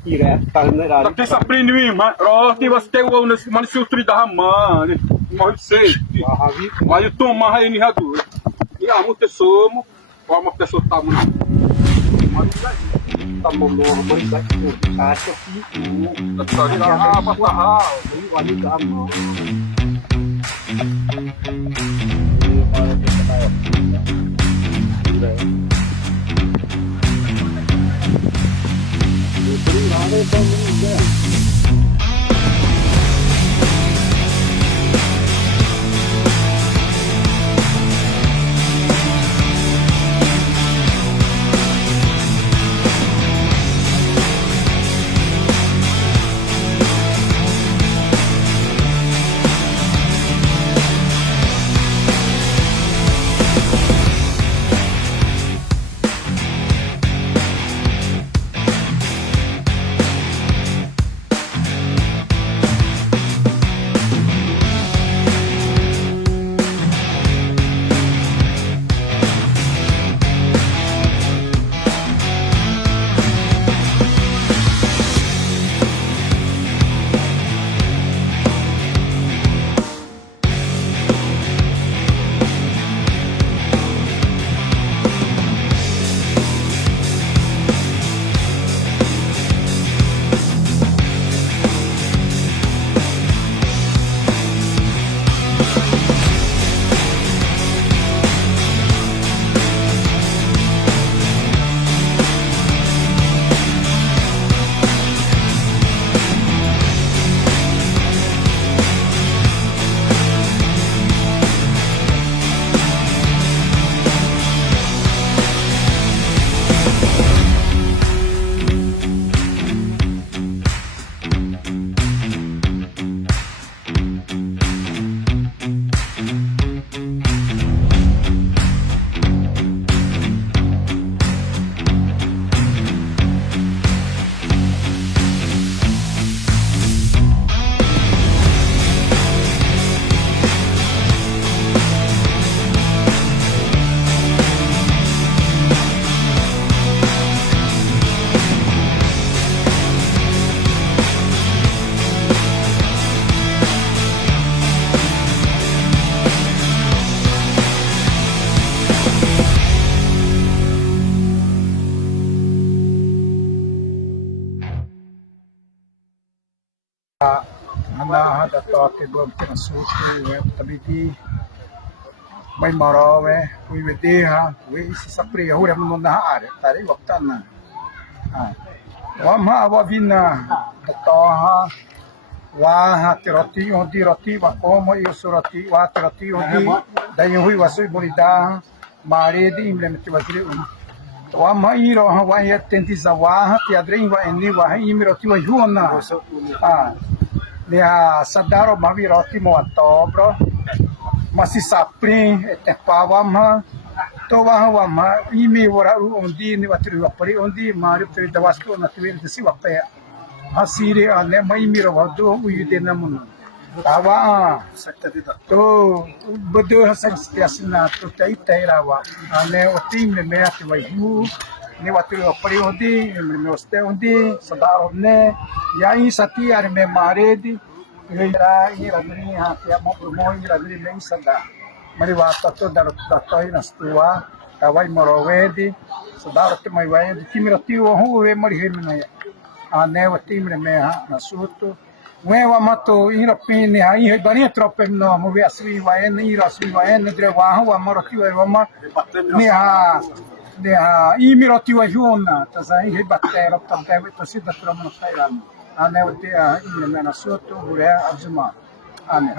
Tapi sapri ni mah, roti waste wa mana sutri dah mah, mau sei. Mas eu tomar aí ni hadu. E a muito somo, vamos ter sotamu. Tamo no mas vai tu. Acho que tadi apa tahu. Wali kamu. Anda ada toque bom que na susto tabiti mai maro we vede ha we sapri hura no na are tare loktana wa ma wa vina to ha wa ha roti roti wa como io surati wa roti dai hui wasui bonita mare di implementi wasri wa ma iro ha wa ya tenti zawa ti adrin wa eni wa imroti wa juona Nia sadaro mavi roti mo atobro masi saprin te pawam to wa ma imi wora undi ni watri wapari undi mari te dawasto na tuir de si wape asiri ane mai miro wado uyide namun tawa to bodo hasan stiasina to tai rawa ane otim me ati wa hu ni watri wapari undi me oste undi sadaro ne yai sati ar me maredi ira radri ha ya mo radri me sada mari wata to dar to ina stua tawai morovedi sadaro te mai vai di timrati o hu e mari hemna ane wati me ha na suto Uewa mato ira pini ha i bari troppe no mo vi asri vai ni ira asri vai ne dre wa wa maroti wa ma ni ha i miroti wa juna ta sai he battero ta to si da tromo no sai ane wati i me na suto ure azuma ane